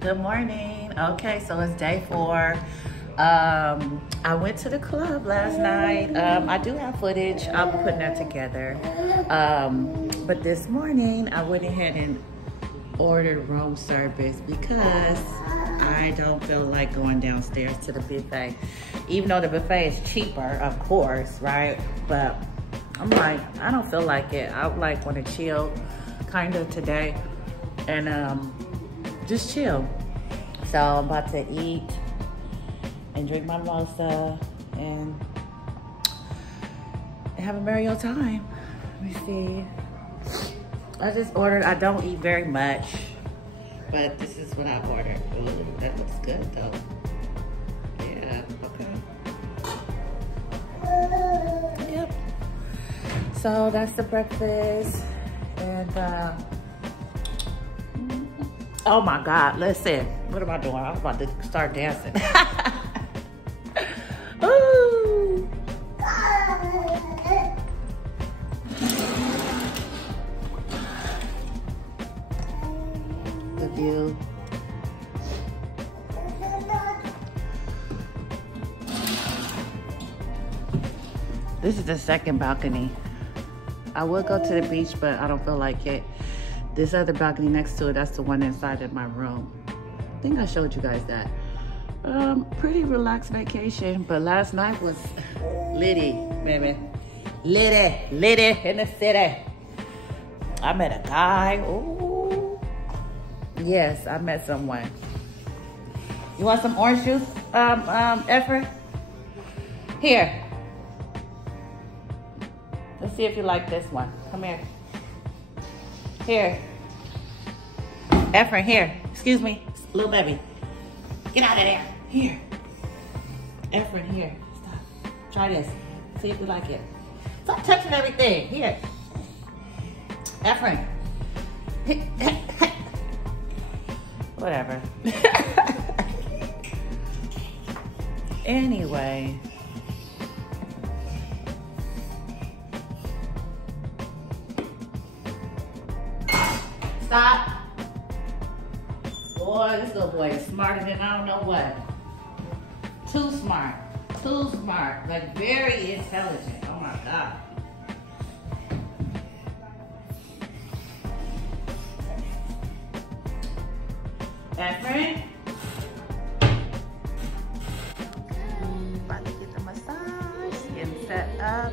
Good morning. Okay, so it's day 4. I went to the club last night. I do have footage. I'll be putting that together. But this morning, I went ahead and ordered room service because I don't feel like going downstairs to the buffet. Even though the buffet is cheaper, of course, right? But I'm like, I don't feel like it. I like want to chill kind of today and just chill. So I'm about to eat and drink my mimosa and have a merry old time. Let me see. I just ordered, I don't eat very much, but this is what I ordered. Ooh, that looks good though. Yeah, okay. Yep. So that's the breakfast. And oh my God, listen, what am I doing? I was about to start dancing. Ooh. The view. This is the second balcony. I would go to the beach, but I don't feel like it. This other balcony next to it, that's the one inside of my room. I think I showed you guys that. Pretty relaxed vacation, but last night was litty, baby. Litty in the city. I met a guy. Ooh. Yes, I met someone. You want some orange juice, Efren? Here. Let's see if you like this one. Come here. Here. Efren, here. Excuse me, little baby. Get out of there. Here. Efren, here. Stop. Try this. See if you like it. Stop touching everything. Here. Efren. Whatever. Anyway. Stop. Boy, this little boy is smarter than I don't know what. Too smart. Too smart. Like very intelligent. Oh my God. Efren? About to get the massage. Getting set up.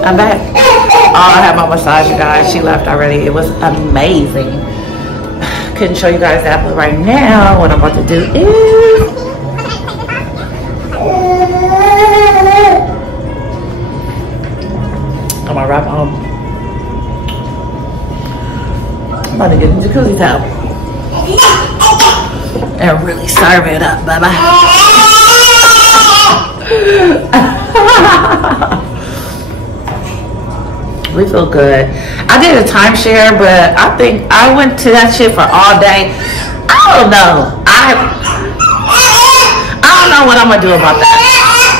I'm back. Oh, I had my massage, you guys. She left already. It was amazing. Couldn't show you guys that, but right now, what I'm about to do is I'm gonna wrap home. I'm about to get in the jacuzzi tub and really serve it up, bye-bye. We feel good. I did a timeshare, but I think I went to that shit for all day. I don't know. I don't know what I'm gonna do about that.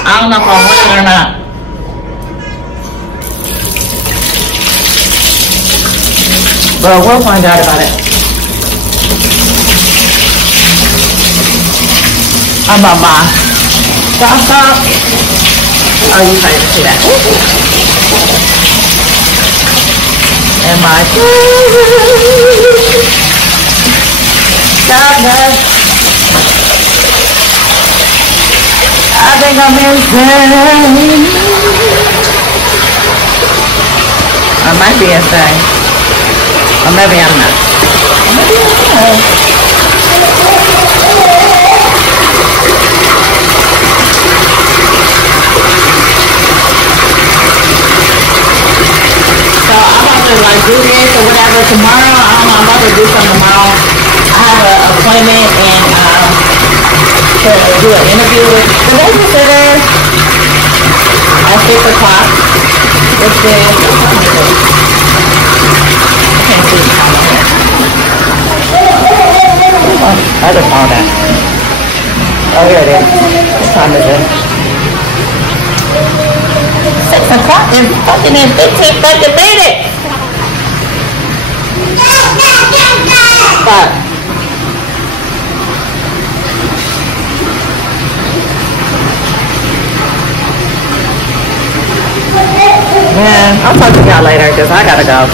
I don't know if I want it or not. But we'll find out about it. I'm on my stop. Oh, you can't even see that. and my food. I think I'm insane. I might be insane. Or maybe I'm not. Maybe I'm not. So I'm about to like do this or whatever tomorrow. I don't know, I'm about to do something tomorrow. I have an appointment and to do an interview with the babysitter at 6 o'clock. Which is, I can't see the time on here. Oh, I just saw that. Oh, here it is. What time is it? 6 o'clock is fucking in 15 fucking minutes. Fuck. Man, I'll talk to y'all later because I gotta go.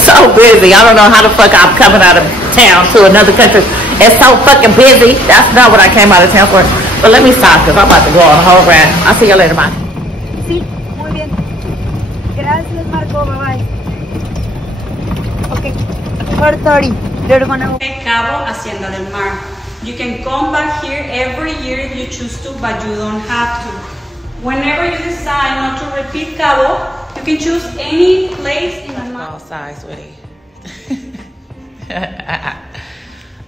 So busy. I don't know how the fuck I'm coming out of town to another country. It's so fucking busy. That's not what I came out of town for. But let me stop because I'm about to go on a whole rant. I'll see you later. Bye. Sí, muy bien. Gracias, Marco. Bye-bye. Okay. 4:30. They're gonna... Cabo, Hacienda del Mar. You can come back here every year if you choose to, but you don't have to. Whenever you decide not to repeat Cabo, you can choose any place in the mountain. All sides, sweetie.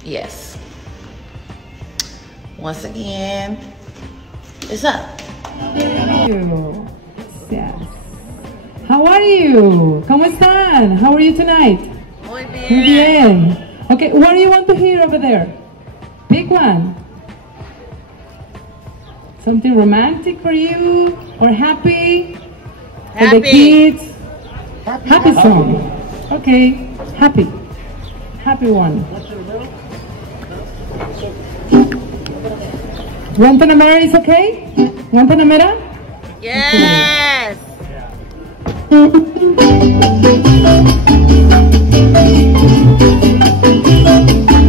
Yes. Once again, it's up. Yes. How are you? ¿Cómo están? How are you tonight? Muy bien. Muy bien. Okay, what do you want to hear over there? Pick one. Something romantic for you or happy? For the kids? Happy song. Okay, happy. Happy one. Guantanamera is okay? Guantanamera? Yes.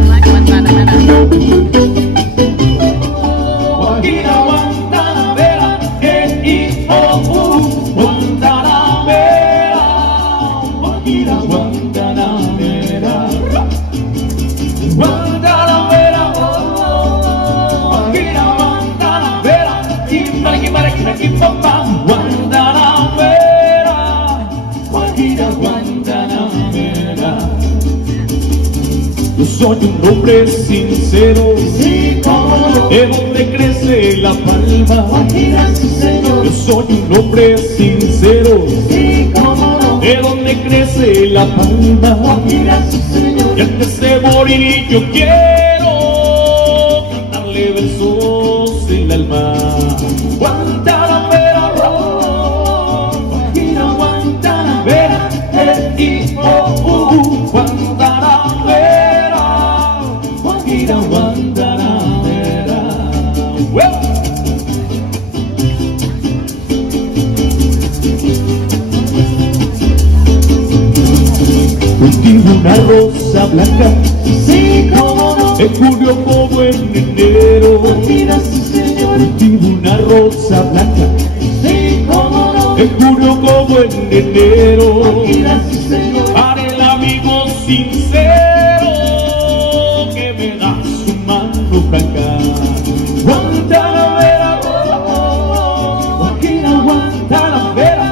Like Guantanamera. Yo soy un hombre sincero, sí, de donde crece la palma. Yo soy un hombre sincero, sí, de donde crece la palma. Y antes de morir yo quiero cantarle versos en el alma. Guantanamera, Guantanamera, Guantanamera, Guantanamera. Cultivo una rosa blanca, sí, cómo no, en julio como en enero. Cultivo una rosa blanca, sí, cómo no, en julio como en enero. Para el amigo sincero que me da su mano franca. Guantanamera, Guantanamera, Guantanamera,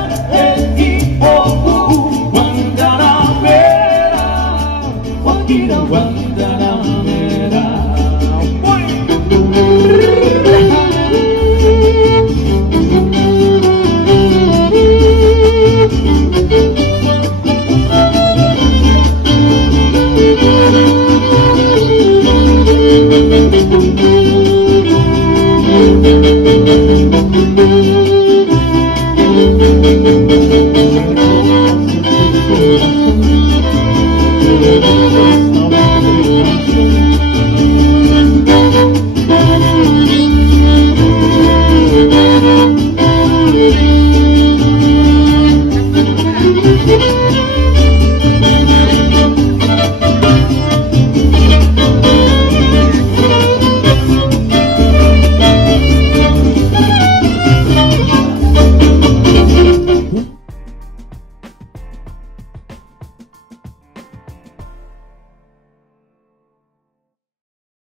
Guantanamera.